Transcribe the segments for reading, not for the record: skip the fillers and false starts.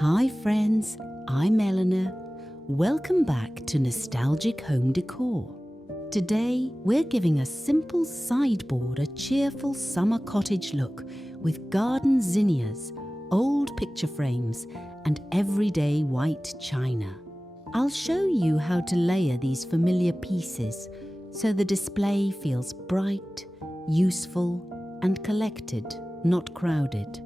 Hi friends, I'm Eleanor. Welcome back to Nostalgic Home Decor. Today we're giving a simple sideboard a cheerful summer cottage look with garden zinnias, old picture frames and everyday white china. I'll show you how to layer these familiar pieces so the display feels bright, useful and collected, not crowded.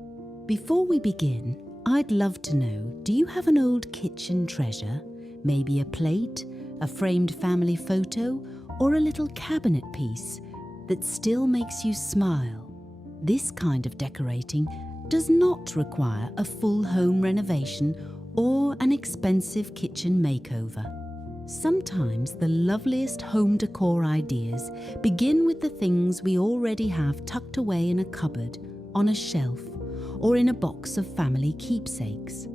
Before we begin, I'd love to know, do you have an old kitchen treasure? Maybe a plate, a framed family photo, or a little cabinet piece that still makes you smile? This kind of decorating does not require a full home renovation or an expensive kitchen makeover. Sometimes the loveliest home decor ideas begin with the things we already have tucked away in a cupboard, on a shelf, or in a box of family keepsakes.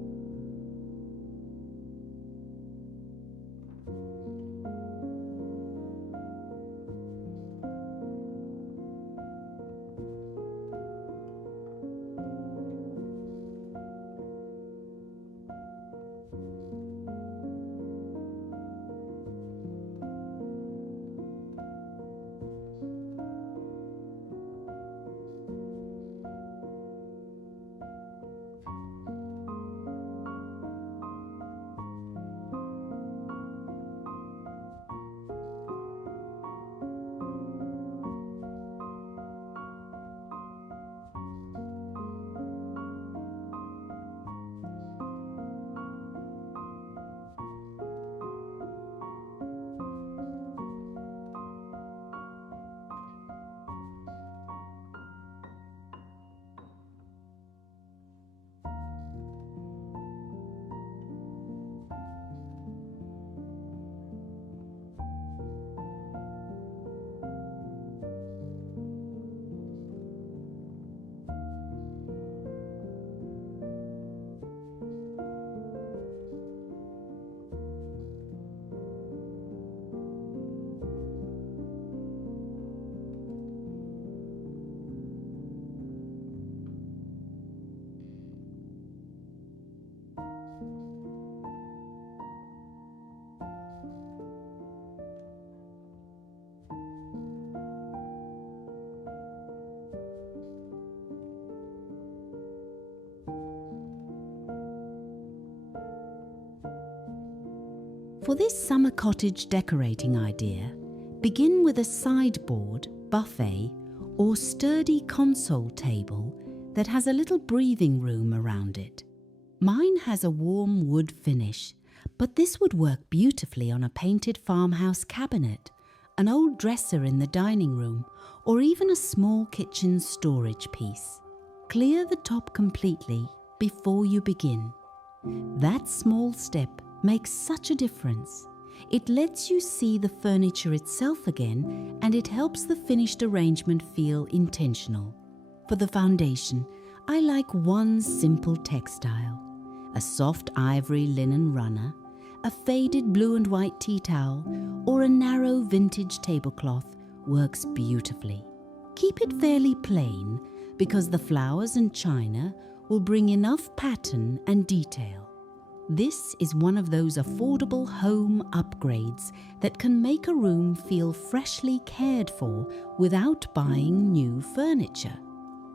For this summer cottage decorating idea, begin with a sideboard, buffet, or sturdy console table that has a little breathing room around it. Mine has a warm wood finish, but this would work beautifully on a painted farmhouse cabinet, an old dresser in the dining room, or even a small kitchen storage piece. Clear the top completely before you begin. That small step makes such a difference. It lets you see the furniture itself again, and it helps the finished arrangement feel intentional. For the foundation, I like one simple textile. A soft ivory linen runner, a faded blue and white tea towel, or a narrow vintage tablecloth works beautifully. Keep it fairly plain because the flowers and china will bring enough pattern and detail. This is one of those affordable home upgrades that can make a room feel freshly cared for without buying new furniture.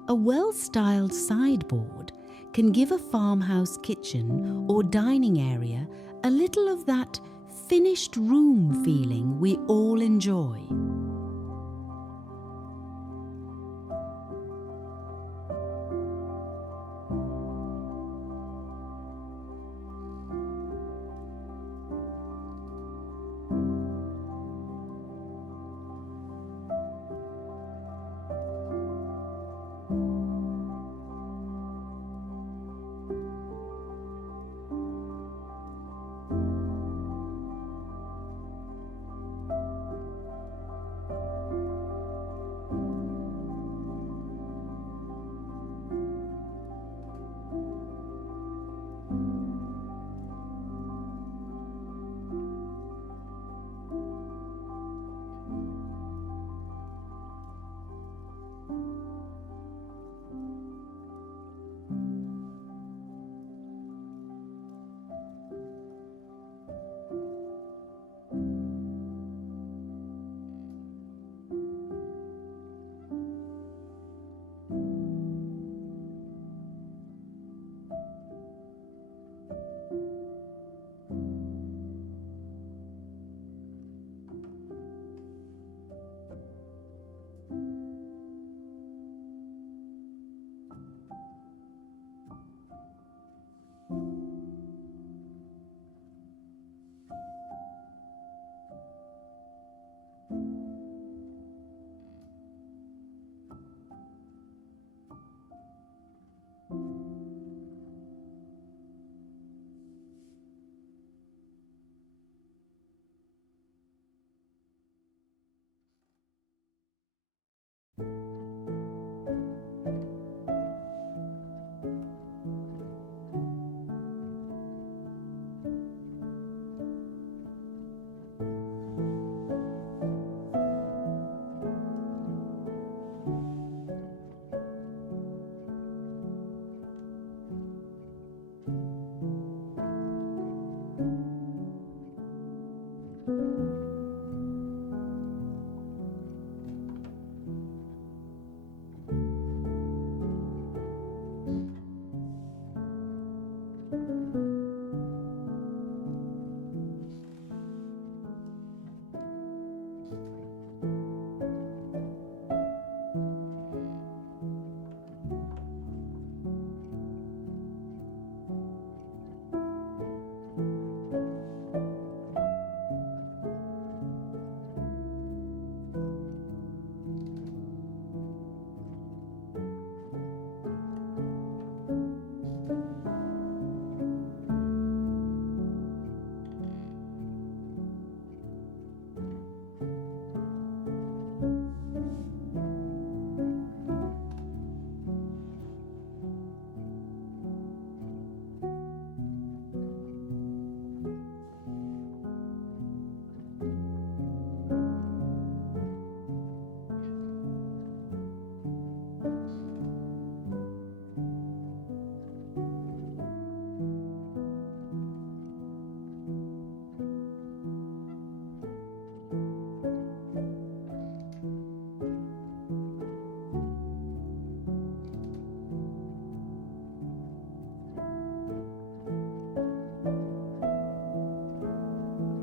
A well-styled sideboard can give a farmhouse kitchen or dining area a little of that finished room feeling we all enjoy.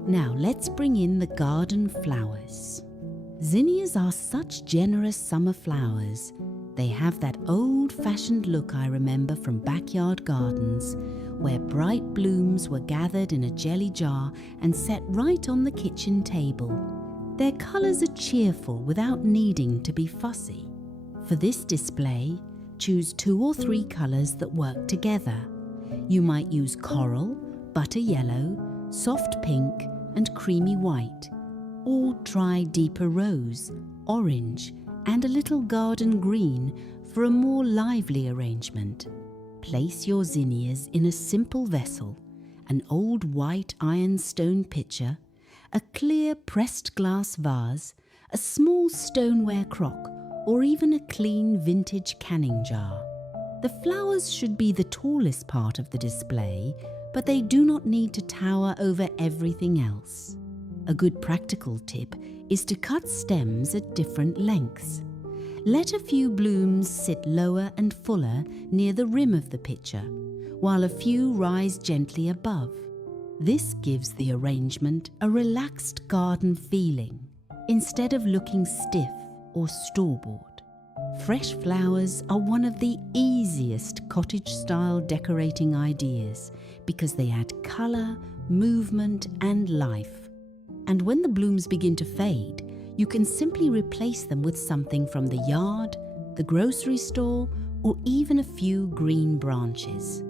Now let's bring in the garden flowers. Zinnias are such generous summer flowers. They have that old-fashioned look I remember from backyard gardens, where bright blooms were gathered in a jelly jar and set right on the kitchen table. Their colours are cheerful without needing to be fussy. For this display, choose 2 or 3 colours that work together. You might use coral, butter yellow, soft pink and creamy white, or try deeper rose, orange and a little garden green for a more lively arrangement. Place your zinnias in a simple vessel, an old white ironstone pitcher, a clear pressed glass vase, a small stoneware crock, or even a clean vintage canning jar. The flowers should be the tallest part of the display, but they do not need to tower over everything else. A good practical tip is to cut stems at different lengths. Let a few blooms sit lower and fuller near the rim of the pitcher, while a few rise gently above. This gives the arrangement a relaxed garden feeling, instead of looking stiff or store-bought. Fresh flowers are one of the easiest cottage-style decorating ideas because they add colour, movement and life. And when the blooms begin to fade, you can simply replace them with something from the yard, the grocery store, or even a few green branches.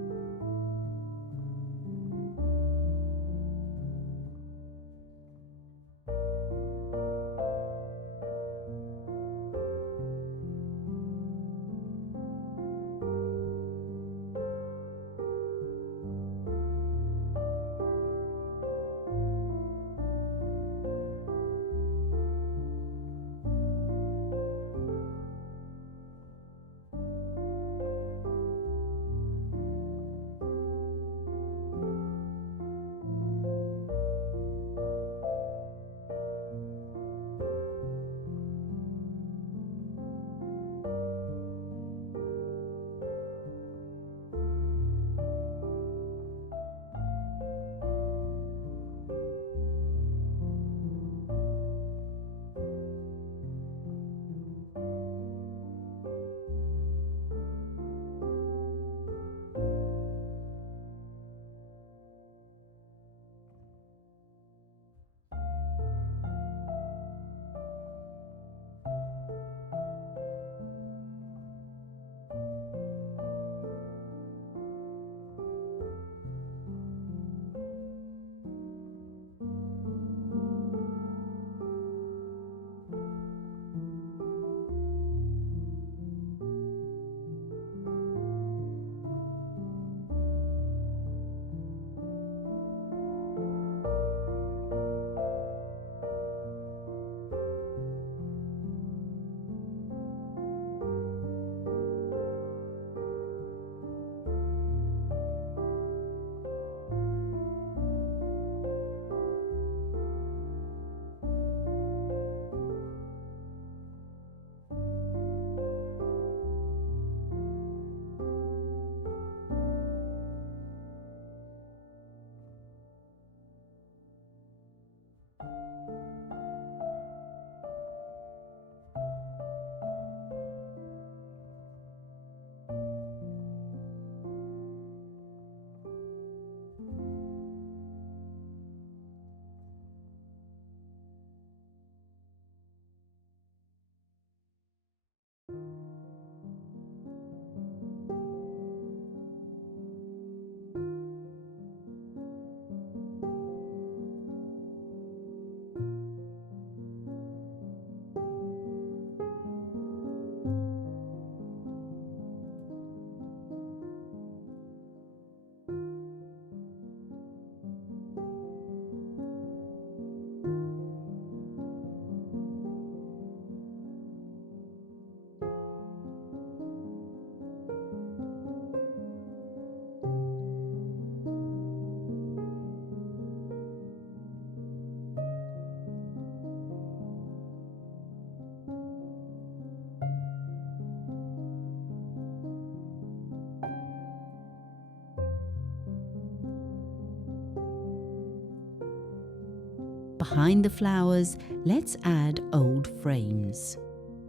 behind the flowers, let's add old frames.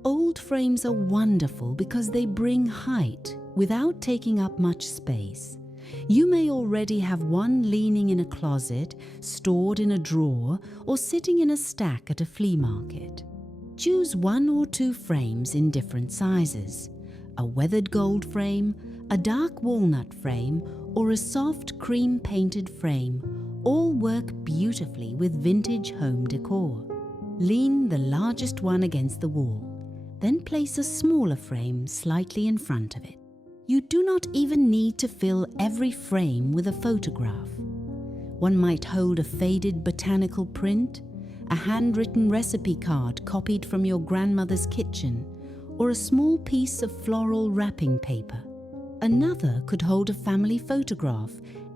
Old frames are wonderful because they bring height without taking up much space. You may already have one leaning in a closet, stored in a drawer, or sitting in a stack at a flea market. Choose 1 or 2 frames in different sizes. A weathered gold frame, a dark walnut frame, or a soft cream-painted frame all work beautifully with vintage home decor. Lean the largest one against the wall, then place a smaller frame slightly in front of it. You do not even need to fill every frame with a photograph. One might hold a faded botanical print, a handwritten recipe card copied from your grandmother's kitchen, or a small piece of floral wrapping paper. Another could hold a family photograph,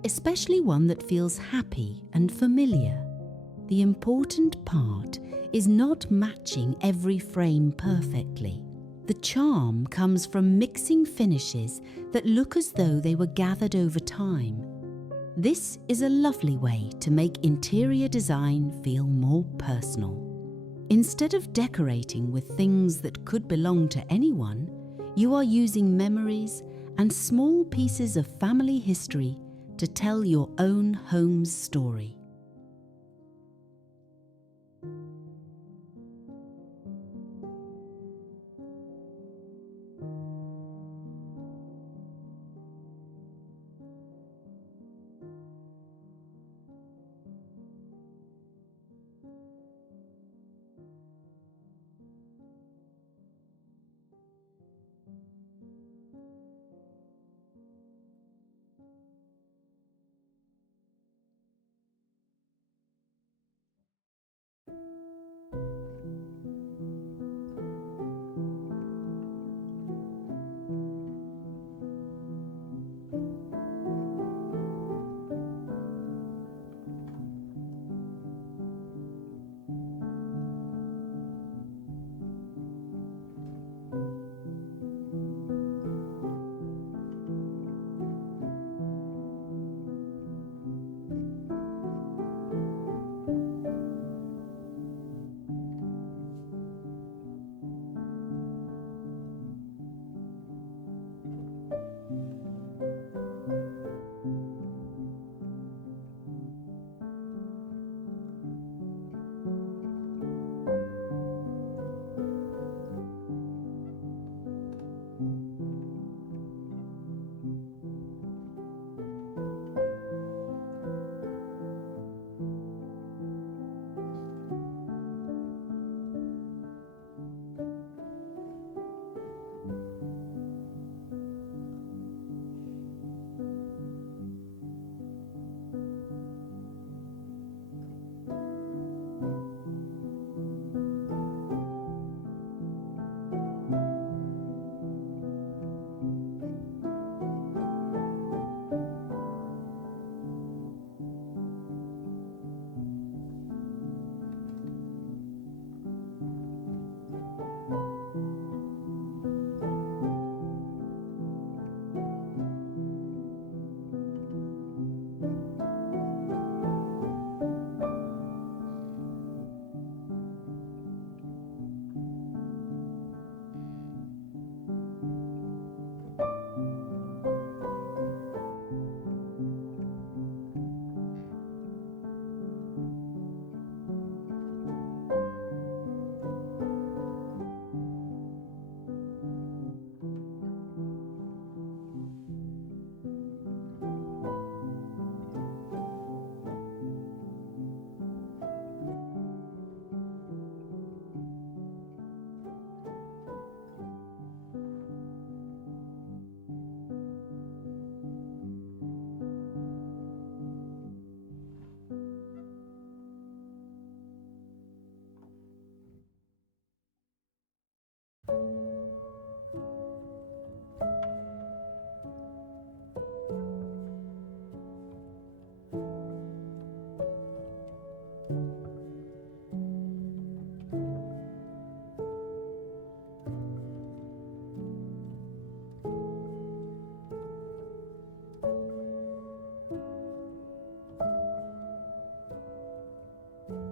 especially one that feels happy and familiar. The important part is not matching every frame perfectly. The charm comes from mixing finishes that look as though they were gathered over time. This is a lovely way to make interior design feel more personal. Instead of decorating with things that could belong to anyone, you are using memories and small pieces of family history to tell your own home's story.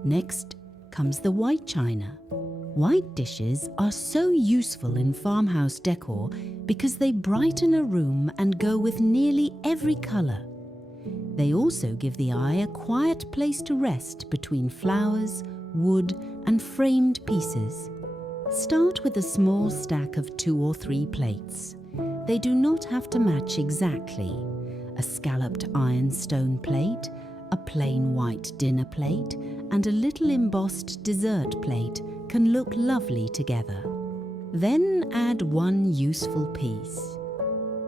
Next comes the white china. White dishes are so useful in farmhouse decor because they brighten a room and go with nearly every colour. They also give the eye a quiet place to rest between flowers, wood and framed pieces. Start with a small stack of 2 or 3 plates. They do not have to match exactly. A scalloped ironstone plate, a plain white dinner plate, and a little embossed dessert plate can look lovely together. Then add one useful piece.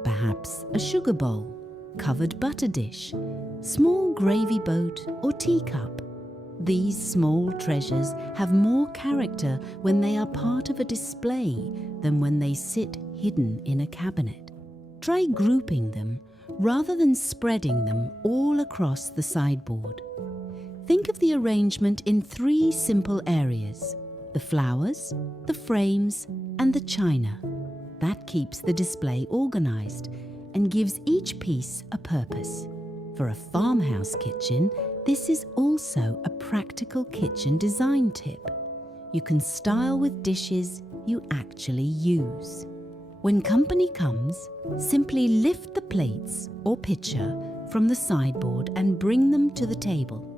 Perhaps a sugar bowl, covered butter dish, small gravy boat or teacup. These small treasures have more character when they are part of a display than when they sit hidden in a cabinet. Try grouping them rather than spreading them all across the sideboard. Think of the arrangement in 3 simple areas: the flowers, the frames, and the china. That keeps the display organized and gives each piece a purpose. For a farmhouse kitchen, this is also a practical kitchen design tip. You can style with dishes you actually use. When company comes, simply lift the plates or pitcher from the sideboard and bring them to the table.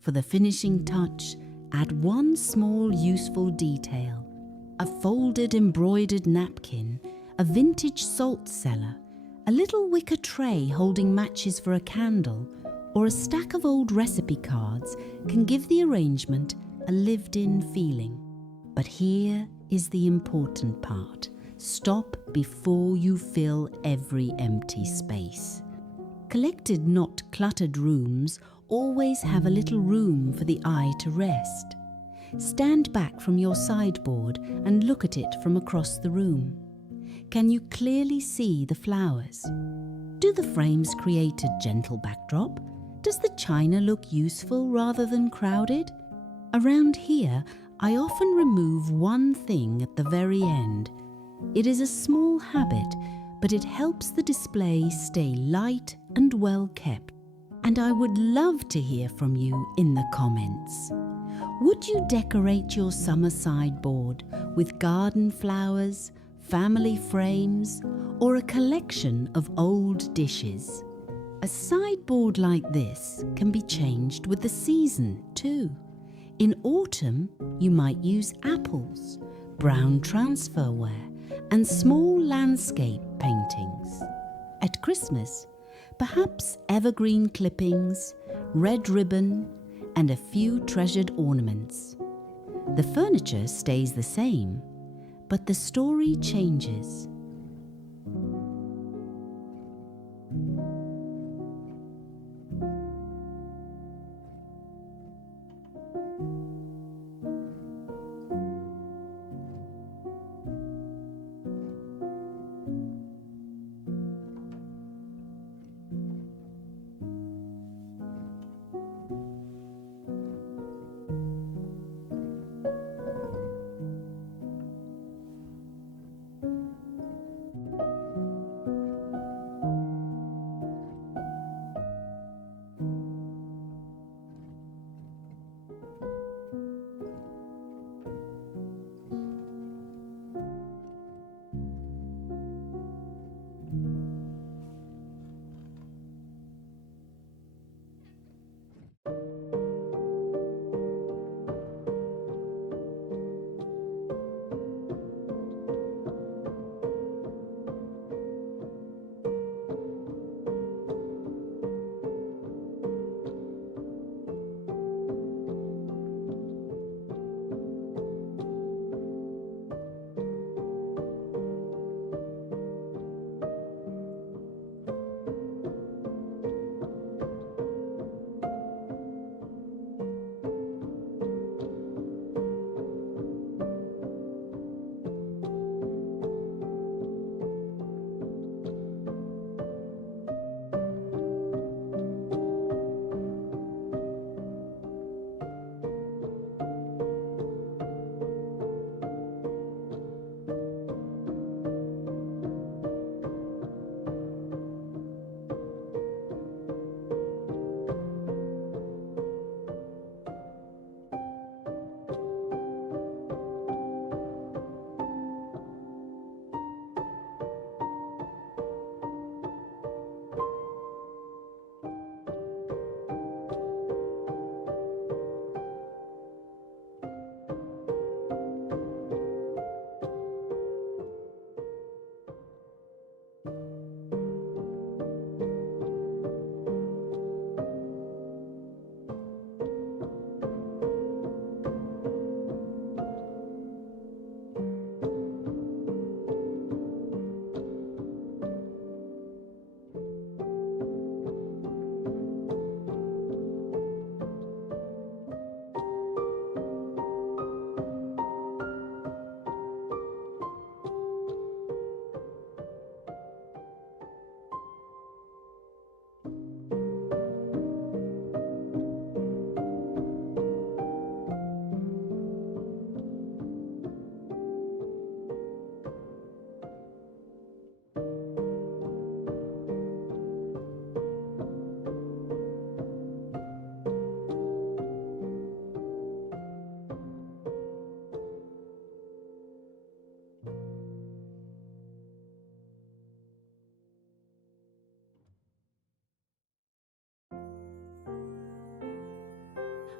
For the finishing touch, add one small useful detail: a folded embroidered napkin, a vintage salt cellar, a little wicker tray holding matches for a candle, or a stack of old recipe cards can give the arrangement a lived-in feeling. But here is the important part. Stop before you fill every empty space. Collected, not cluttered rooms always have a little room for the eye to rest. Stand back from your sideboard and look at it from across the room. Can you clearly see the flowers? Do the frames create a gentle backdrop? Does the china look useful rather than crowded? Around here, I often remove one thing at the very end. It is a small habit, but it helps the display stay light and well kept. And I would love to hear from you in the comments. Would you decorate your summer sideboard with garden flowers, family frames, or a collection of old dishes? A sideboard like this can be changed with the season too. In autumn, you might use apples, brown transferware, and small landscape paintings. At Christmas, perhaps evergreen clippings, red ribbon, and a few treasured ornaments. The furniture stays the same, but the story changes.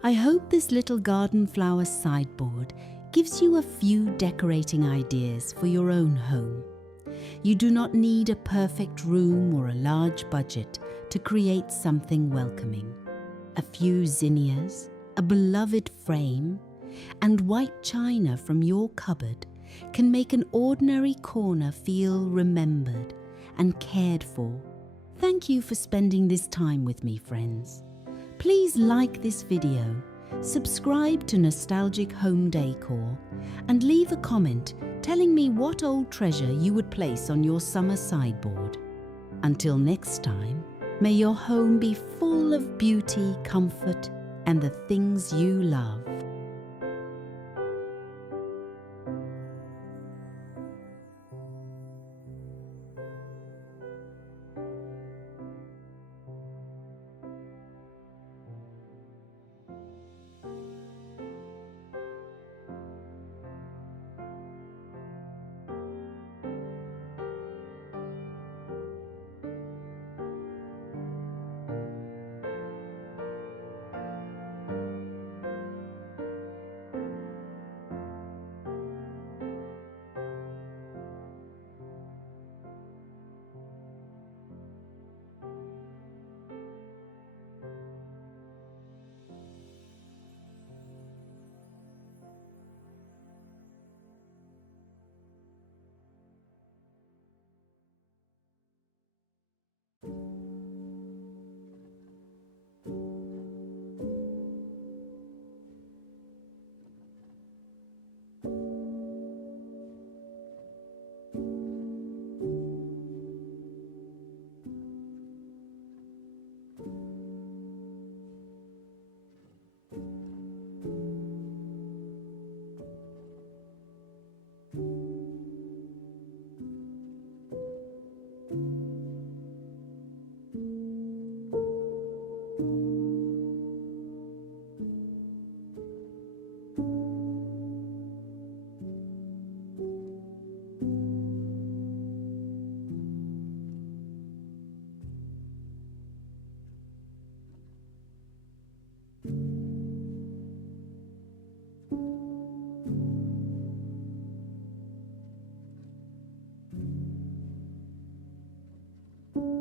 I hope this little garden flower sideboard gives you a few decorating ideas for your own home. You do not need a perfect room or a large budget to create something welcoming. A few zinnias, a beloved frame, and white china from your cupboard can make an ordinary corner feel remembered and cared for. Thank you for spending this time with me, friends. Please like this video, subscribe to Nostalgic Home Decor, and leave a comment telling me what old treasure you would place on your summer sideboard. Until next time, may your home be full of beauty, comfort, and the things you love.